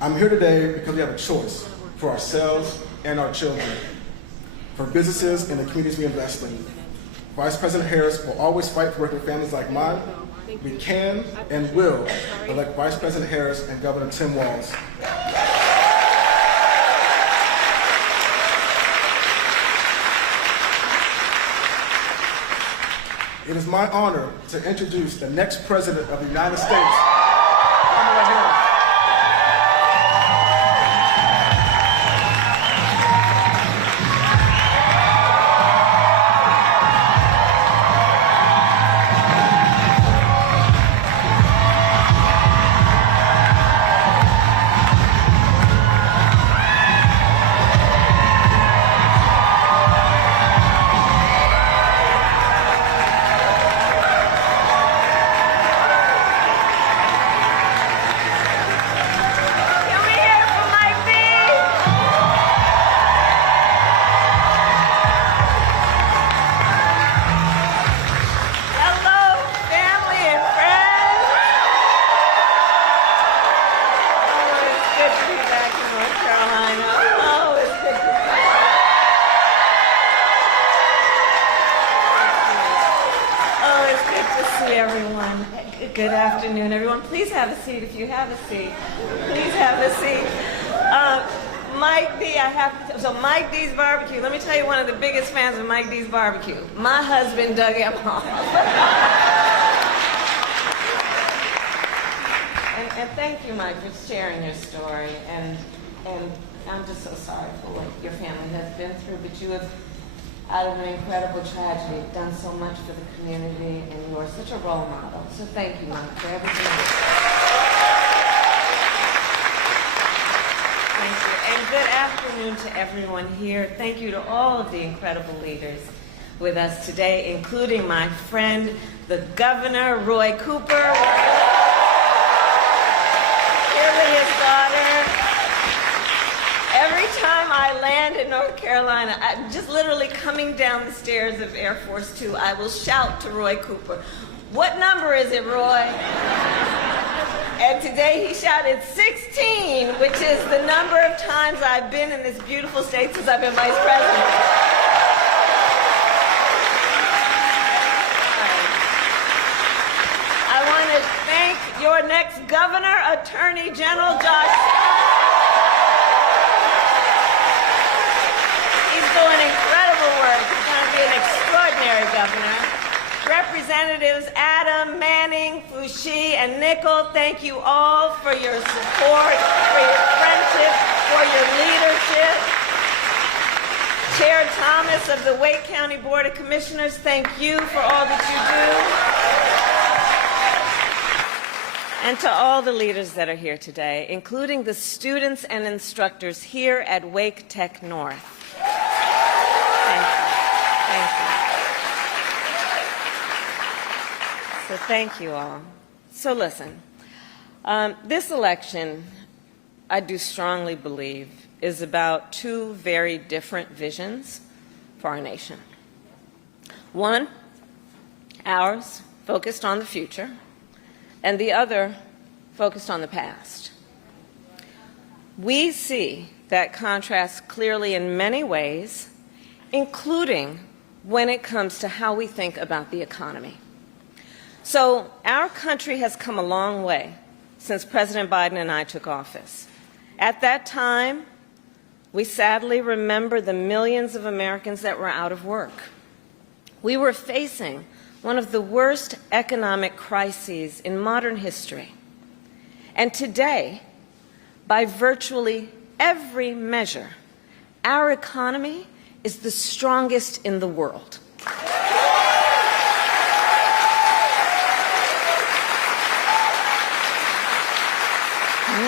I'm here today because we have a choice for ourselves and our children, for businesses and the communities we invest in. Vice President Harris will always fight for working families like mine. We can and will elect Vice President Harris and Governor Tim Walz. It is my honor to introduce the next President of the United States, Kamala Harris. Everyone. Good afternoon, everyone. Please have a seat if you have a seat. Please have a seat. Mike D, Mike D's Barbecue. Let me tell you one of the biggest fans of Mike D's Barbecue. My husband, Doug Emhoff. and thank you, Mike, for sharing your story. And I'm just so sorry for what your family has been through, but you have, out of an incredible tragedy, done so much for the community, and you are such a role model. So thank you, Mike, for everything. Thank you. And good afternoon to everyone here. Thank you to all of the incredible leaders with us today, including my friend, the Governor, Roy Cooper, here with his daughter. Every time I land in North Carolina, I'm just literally coming down the stairs of Air Force Two, I will shout to Roy Cooper, "What number is it, Roy?" And today he shouted 16, which is the number of times I've been in this beautiful state since I've been Vice President. I want to thank your next Governor, Attorney General Josh. Doing incredible work. He's going to be an extraordinary governor. Representatives Adam, Manning, Foushee, and Nickel, thank you all for your support, for your friendship, for your leadership. Chair Thomas of the Wake County Board of Commissioners, thank you for all that you do. And to all the leaders that are here today, including the students and instructors here at Wake Tech North. So thank you all. So listen, this election, I do strongly believe, is about two very different visions for our nation. One, ours, focused on the future, and the other, focused on the past. We see that contrast clearly in many ways, including when it comes to how we think about the economy. So our country has come a long way since President Biden and I took office. At that time, we sadly remember the millions of Americans that were out of work. We were facing one of the worst economic crises in modern history. And today, by virtually every measure, our economy is the strongest in the world.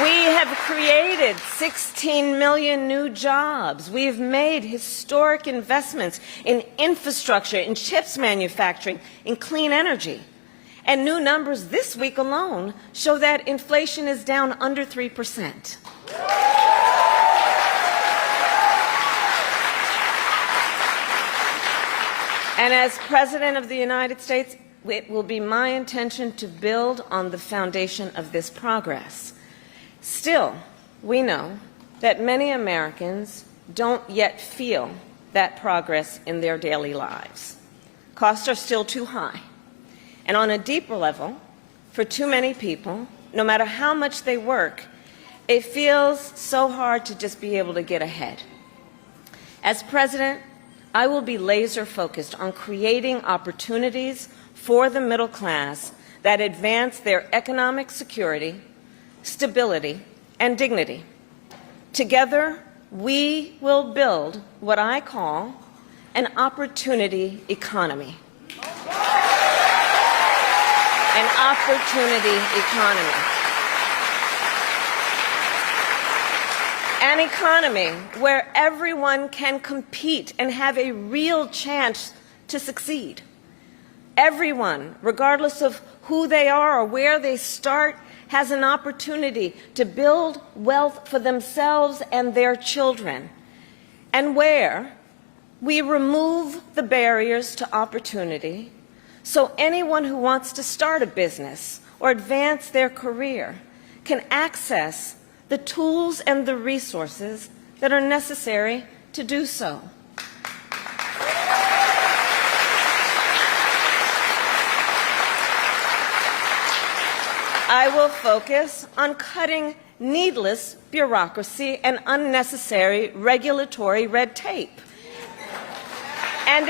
We have created 16 million new jobs. We have made historic investments in infrastructure, in chips manufacturing, in clean energy. And new numbers this week alone show that inflation is down under 3%. And as President of the United States, it will be my intention to build on the foundation of this progress. Still, we know that many Americans don't yet feel that progress in their daily lives. Costs are still too high. And on a deeper level, for too many people, no matter how much they work, it feels so hard to just be able to get ahead. As president, I will be laser focused on creating opportunities for the middle class that advance their economic security, stability, and dignity. Together, we will build what I call an opportunity economy. An opportunity economy. An economy where everyone can compete and have a real chance to succeed. Everyone, regardless of who they are or where they start, has an opportunity to build wealth for themselves and their children, and where we remove the barriers to opportunity so anyone who wants to start a business or advance their career can access the tools and the resources that are necessary to do so. I will focus on cutting needless bureaucracy and unnecessary regulatory red tape and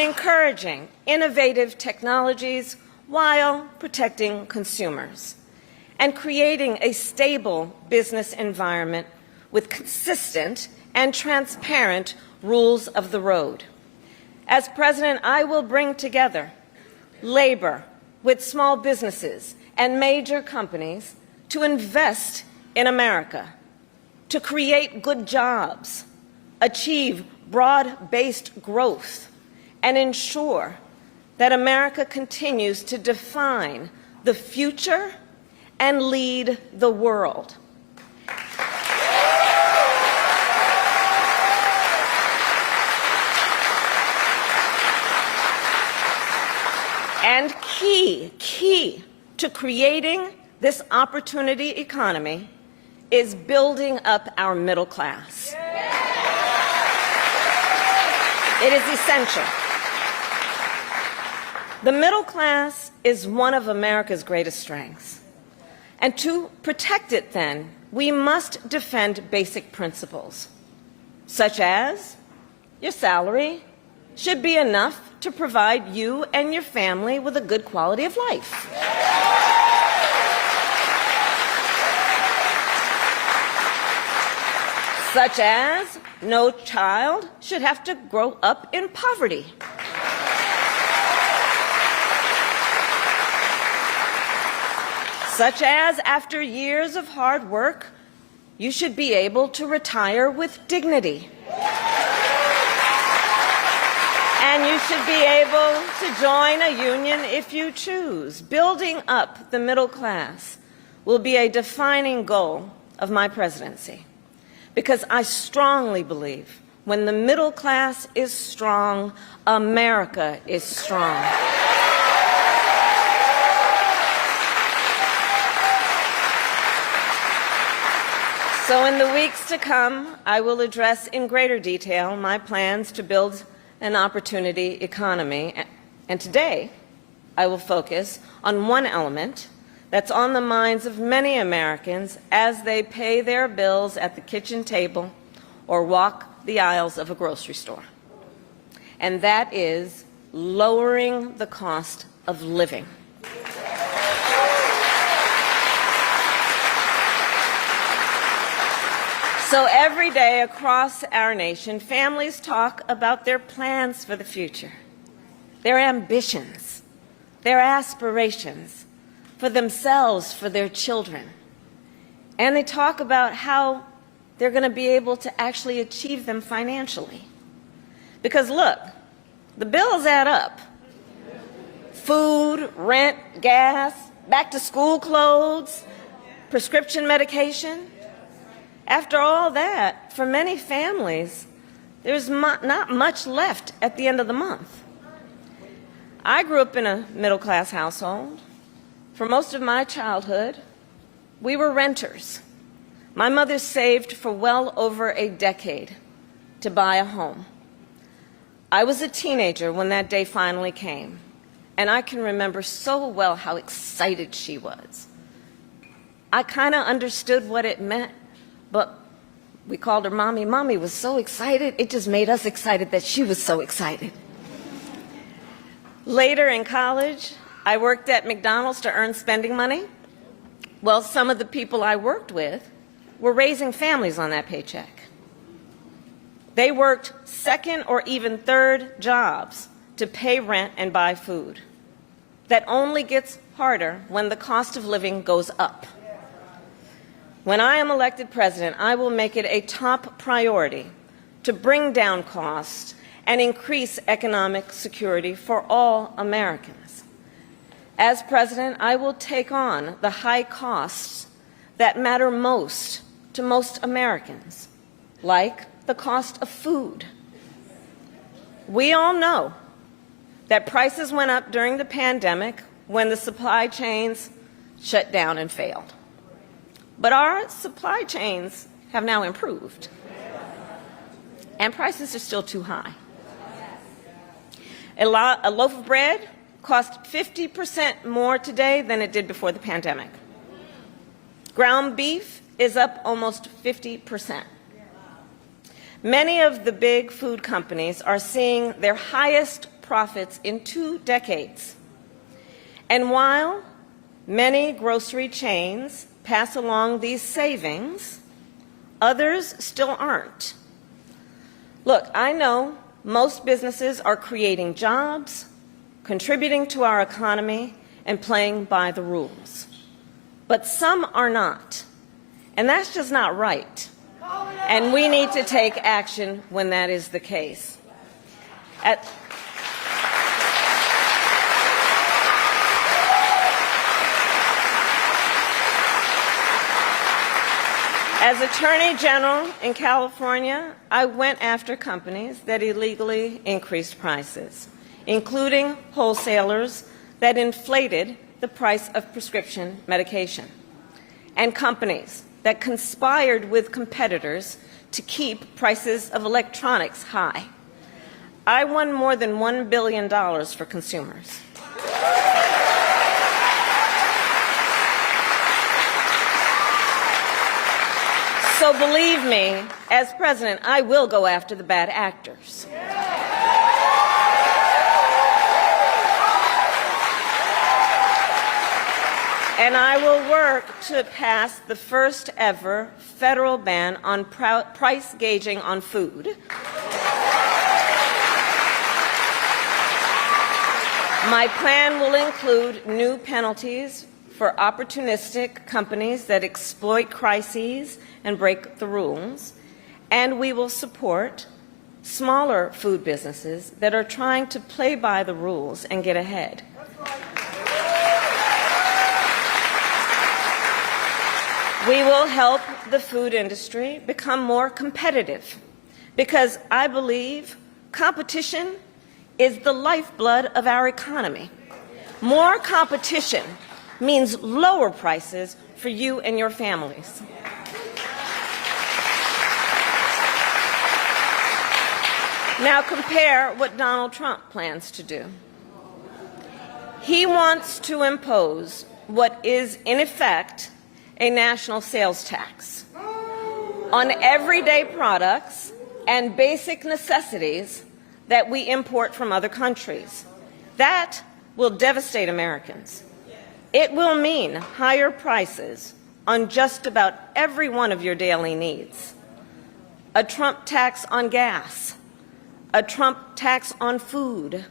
encouraging innovative technologies while protecting consumers and creating a stable business environment with consistent and transparent rules of the road. As president, I will bring together labor with small businesses and major companies to invest in America, to create good jobs, achieve broad-based growth, and ensure that America continues to define the future and lead the world. And key to creating this opportunity economy is building up our middle class. It is essential. The middle class is one of America's greatest strengths. And to protect it, then, we must defend basic principles, such as your salary should be enough to provide you and your family with a good quality of life. Such as no child should have to grow up in poverty. Such as after years of hard work, you should be able to retire with dignity. And you should be able to join a union if you choose. Building up the middle class will be a defining goal of my presidency, because I strongly believe when the middle class is strong, America is strong. So in the weeks to come, I will address in greater detail my plans to build an opportunity economy. And today, I will focus on one element that's on the minds of many Americans as they pay their bills at the kitchen table or walk the aisles of a grocery store. And that is lowering the cost of living. So every day across our nation, families talk about their plans for the future, their ambitions, their aspirations for themselves, for their children. And they talk about how they're going to be able to actually achieve them financially. Because look, the bills add up. Food, rent, gas, back to school clothes, prescription medication. After all that, for many families, there's not much left at the end of the month. I grew up in a middle-class household. For most of my childhood, we were renters. My mother saved for well over a decade to buy a home. I was a teenager when that day finally came, and I can remember so well how excited she was. I kind of understood what it meant, but we called her Mommy. Mommy was so excited, it just made us excited that she was so excited. Later in college, I worked at McDonald's to earn spending money. Well, some of the people I worked with were raising families on that paycheck. They worked second or even third jobs to pay rent and buy food. That only gets harder when the cost of living goes up. When I am elected president, I will make it a top priority to bring down costs and increase economic security for all Americans. As president, I will take on the high costs that matter most to most Americans, like the cost of food. We all know that prices went up during the pandemic when the supply chains shut down and failed. But our supply chains have now improved, and prices are still too high. A loaf of bread costs 50% more today than it did before the pandemic. Ground beef is up almost 50%. Many of the big food companies are seeing their highest profits in 2 decades. And while many grocery chains pass along these savings, others still aren't. Look, I know most businesses are creating jobs, contributing to our economy, and playing by the rules. But some are not. And that's just not right. And we need to take action when that is the case. As Attorney General in California, I went after companies that illegally increased prices, including wholesalers that inflated the price of prescription medication, and companies that conspired with competitors to keep prices of electronics high. I won more than $1 billion for consumers. So believe me, as president, I will go after the bad actors. And I will work to pass the first ever federal ban on price gauging on food. My plan will include new penalties for opportunistic companies that exploit crises and break the rules, and we will support smaller food businesses that are trying to play by the rules and get ahead. We will help the food industry become more competitive, because I believe competition is the lifeblood of our economy. More competition means lower prices for you and your families. Now compare what Donald Trump plans to do. He wants to impose what is, in effect, a national sales tax on everyday products and basic necessities that we import from other countries. That will devastate Americans. It will mean higher prices on just about every one of your daily needs. A Trump tax on gas, a Trump tax on food,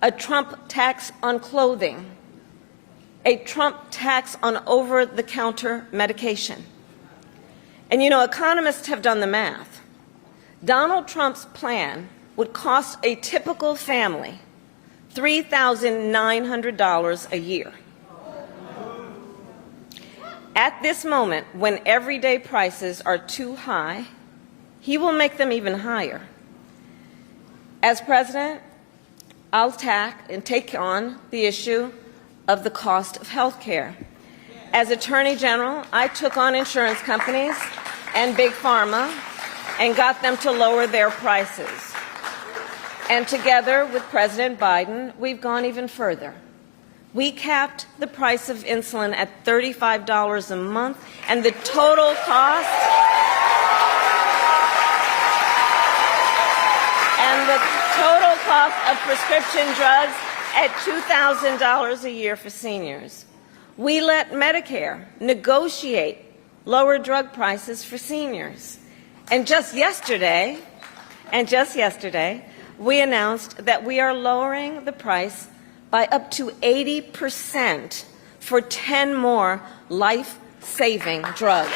a Trump tax on clothing, a Trump tax on over-the-counter medication. And you know, economists have done the math. Donald Trump's plan would cost a typical family $3,900 a year. At this moment, when everyday prices are too high, he will make them even higher. As president, I'll take on the issue of the cost of health care. As Attorney General, I took on insurance companies and Big Pharma and got them to lower their prices. And together with President Biden, we've gone even further. We capped the price of insulin at $35 a month, and the total cost of prescription drugs at $2,000 a year for seniors. We let Medicare negotiate lower drug prices for seniors. And just yesterday, we announced that we are lowering the price by up to 80% for 10 more life-saving drugs.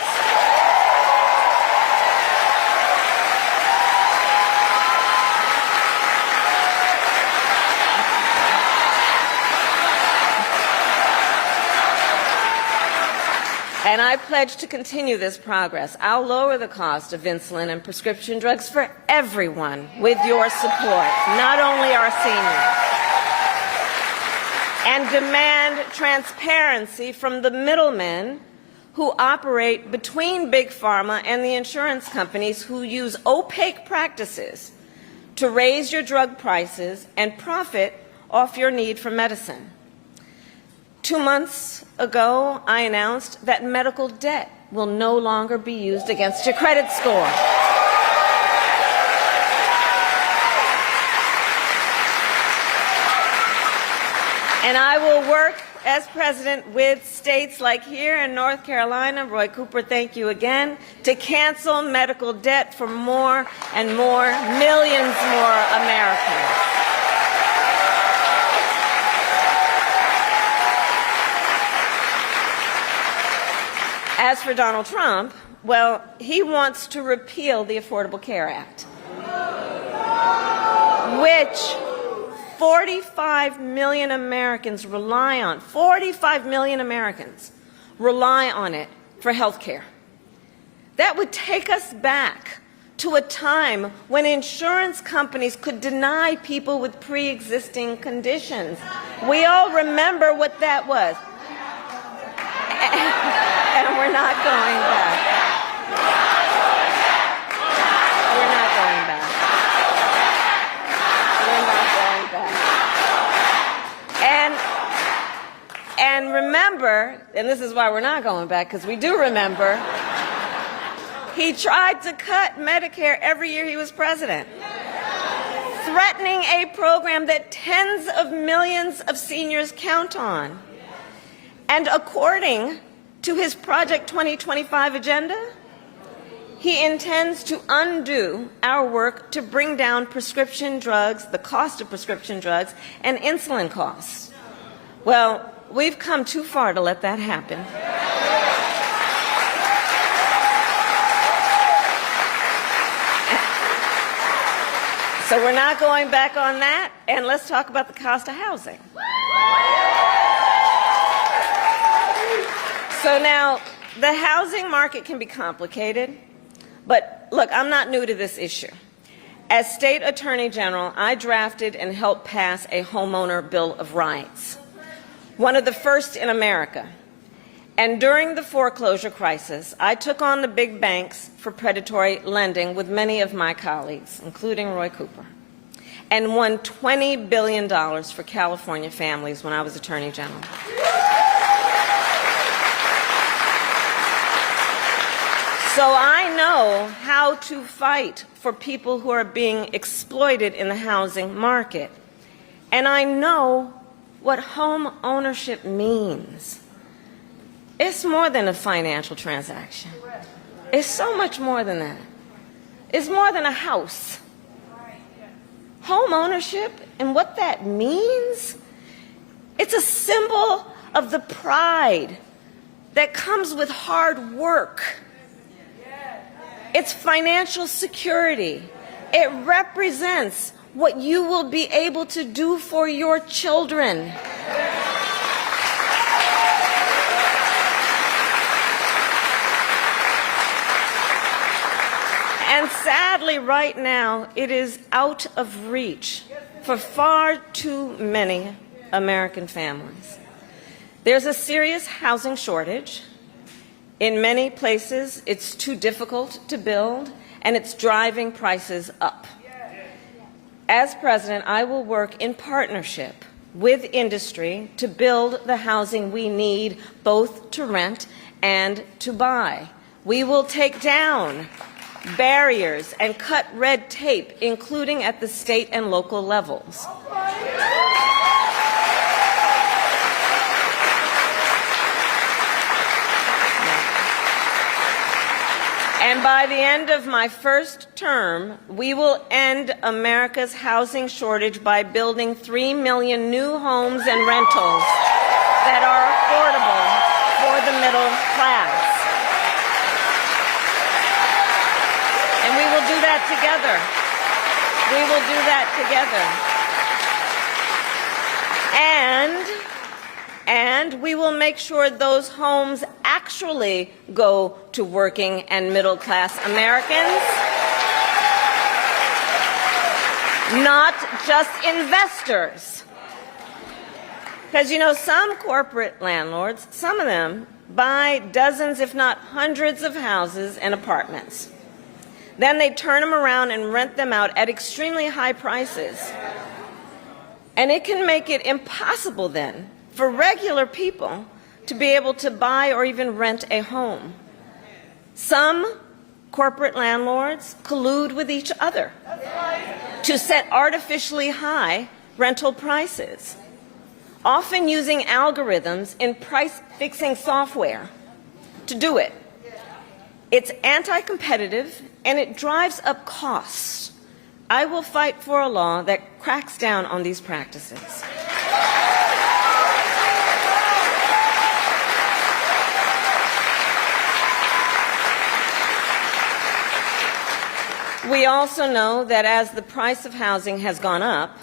And I pledge to continue this progress. I'll lower the cost of insulin and prescription drugs for everyone with your support, not only our seniors. And demand transparency from the middlemen who operate between Big Pharma and the insurance companies who use opaque practices to raise your drug prices and profit off your need for medicine. 2 months ago, I announced that medical debt will no longer be used against your credit score. And I will work as president with states like here in North Carolina, Roy Cooper, thank you again, to cancel medical debt for more and more, millions more Americans. As for Donald Trump, well, he wants to repeal the Affordable Care Act, which 45 million Americans rely on. 45 million Americans rely on it for health care. That would take us back to a time when insurance companies could deny people with pre-existing conditions. We all remember what that was. And we're not going back. We're not going back. We're not going back. And remember, and this is why we're not going back, because we do remember, he tried to cut Medicare every year he was president, threatening a program that tens of millions of seniors count on. And according to his Project 2025 agenda, he intends to undo our work to bring down prescription drugs, the cost of prescription drugs, and insulin costs. Well, we've come too far to let that happen. So we're not going back on that, and let's talk about the cost of housing. So now, the housing market can be complicated, but look, I'm not new to this issue. As State Attorney General, I drafted and helped pass a homeowner Bill of Rights, one of the first in America. And during the foreclosure crisis, I took on the big banks for predatory lending with many of my colleagues, including Roy Cooper, and won $20 billion for California families when I was Attorney General. So I know how to fight for people who are being exploited in the housing market. And I know what home ownership means. It's more than a financial transaction. It's so much more than that. It's more than a house. Home ownership and what that means, it's a symbol of the pride that comes with hard work. It's financial security. It represents what you will be able to do for your children. And sadly, right now, it is out of reach for far too many American families. There's a serious housing shortage. In many places, it's too difficult to build, and it's driving prices up. As president, I will work in partnership with industry to build the housing we need, both to rent and to buy. We will take down barriers and cut red tape, including at the state and local levels. And by the end of my first term, we will end America's housing shortage by building 3 million new homes and rentals that are affordable for the middle class. And we will do that together. We will do that together. And we will make sure those homes actually go to working and middle-class Americans, not just investors. Because, you know, some corporate landlords, some of them, buy dozens, if not hundreds, of houses and apartments. Then they turn them around and rent them out at extremely high prices. And it can make it impossible then for regular people to be able to buy or even rent a home. Some corporate landlords collude with each other to set artificially high rental prices, often using algorithms in price-fixing software to do it. It's anti-competitive and it drives up costs. I will fight for a law that cracks down on these practices. We also know that as the price of housing has gone up,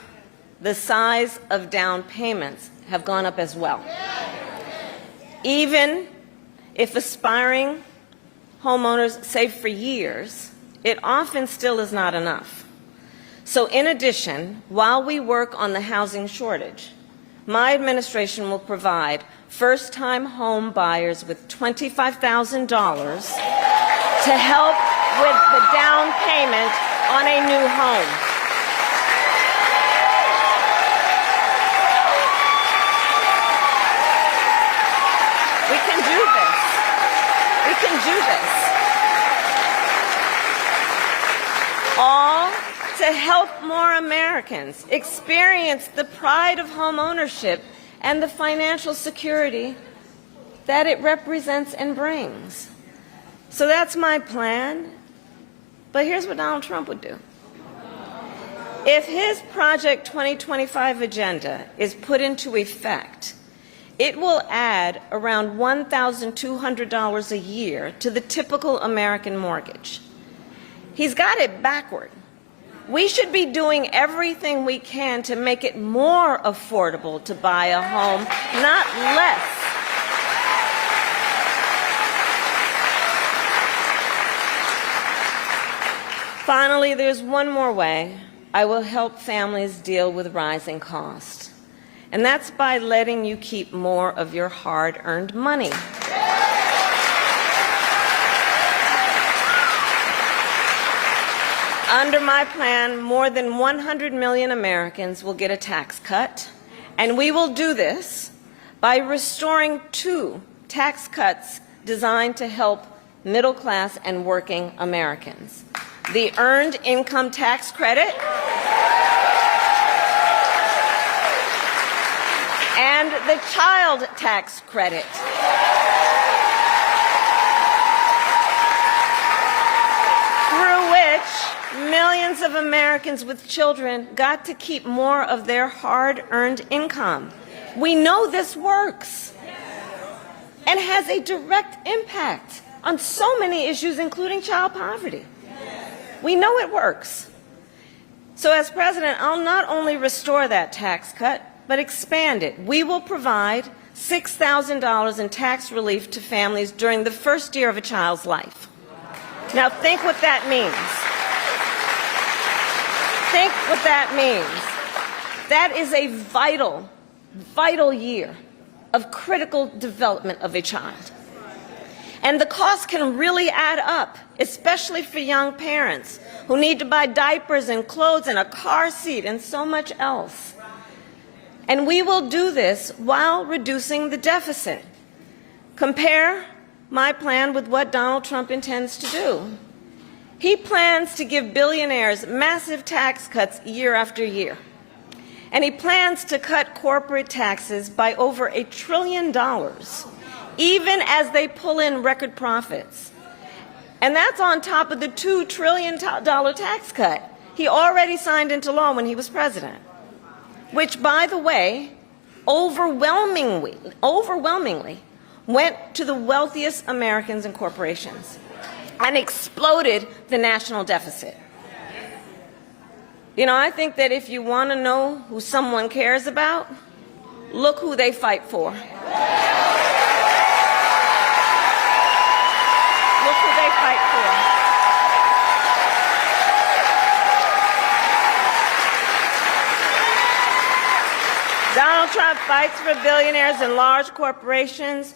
the size of down payments have gone up as well. Even if aspiring homeowners save for years, it often still is not enough. So in addition, while we work on the housing shortage, my administration will provide first-time home buyers with $25,000 to help with the down payment on a new home. We can do this. We can do this. All to help more Americans experience the pride of home ownership and the financial security that it represents and brings. So that's my plan. But here's what Donald Trump would do. If his Project 2025 agenda is put into effect, it will add around $1,200 a year to the typical American mortgage. He's got it backward. We should be doing everything we can to make it more affordable to buy a home, not less. Finally, there's one more way I will help families deal with rising costs, and that's by letting you keep more of your hard-earned money. Under my plan, more than 100 million Americans will get a tax cut, and we will do this by restoring 2 tax cuts designed to help middle-class and working Americans: the Earned Income Tax Credit and the Child Tax Credit. Through which millions of Americans with children got to keep more of their hard-earned income. We know this works and has a direct impact on so many issues, including child poverty. We know it works. So as president, I'll not only restore that tax cut, but expand it. We will provide $6,000 in tax relief to families during the first year of a child's life. Now think what that means. Think what that means. That is a vital, vital year of critical development of a child. And the cost can really add up, especially for young parents who need to buy diapers and clothes and a car seat and so much else. And we will do this while reducing the deficit. Compare my plan with what Donald Trump intends to do. He plans to give billionaires massive tax cuts year after year. And he plans to cut corporate taxes by over $1 trillion, even as they pull in record profits. And that's on top of the $2 trillion tax cut he already signed into law when he was president, which, by the way, overwhelmingly went to the wealthiest Americans and corporations and exploded the national deficit. You know, I think that if you want to know who someone cares about, look who they fight for. Look who they fight for. Donald Trump fights for billionaires and large corporations.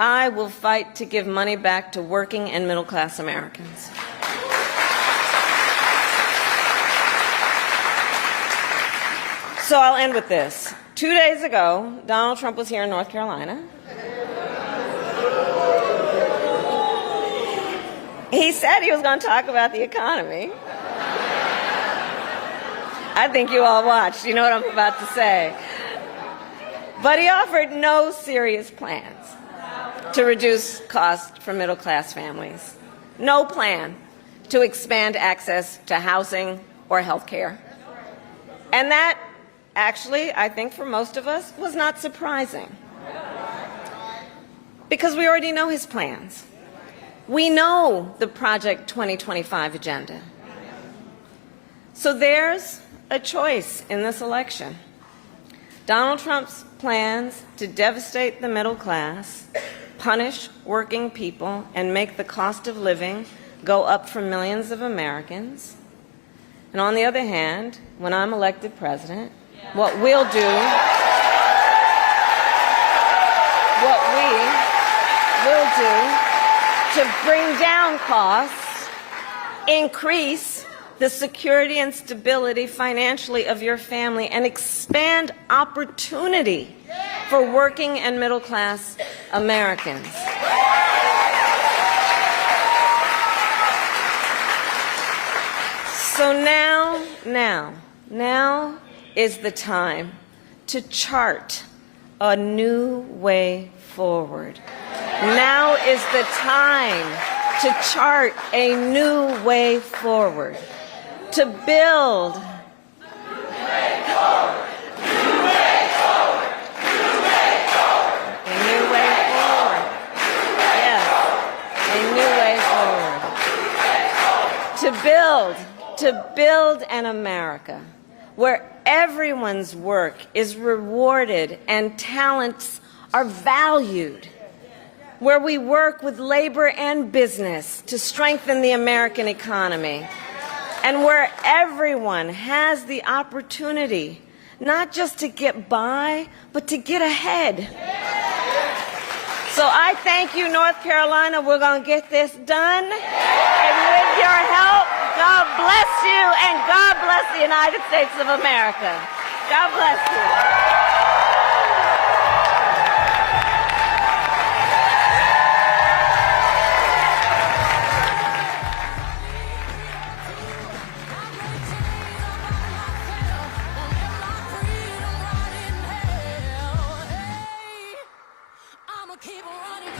I will fight to give money back to working and middle-class Americans. So I'll end with this. 2 days ago, Donald Trump was here in North Carolina. He said he was going to talk about the economy. I think you all watched. You know what I'm about to say. But he offered no serious plans to reduce costs for middle-class families. No plan to expand access to housing or health care. And that, actually, I think for most of us, was not surprising. Because we already know his plans. We know the Project 2025 agenda. So there's a choice in this election. Donald Trump's plans to devastate the middle class, punish working people, and make the cost of living go up for millions of Americans. And on the other hand, when I'm elected president, what we will do to bring down costs, increase the security and stability financially of your family, and expand opportunity for working and middle-class Americans. So now is the time to chart a new way forward. Now is the time to chart a new way forward, to build a new way forward. Yes, a new way forward. To build an America where everyone's work is rewarded and talents are valued, where we work with labor and business to strengthen the American economy, and where everyone has the opportunity not just to get by, but to get ahead. So I thank you, North Carolina. We're going to get this done. And with your help, God bless you, and God bless the United States of America. God bless you. Keep running.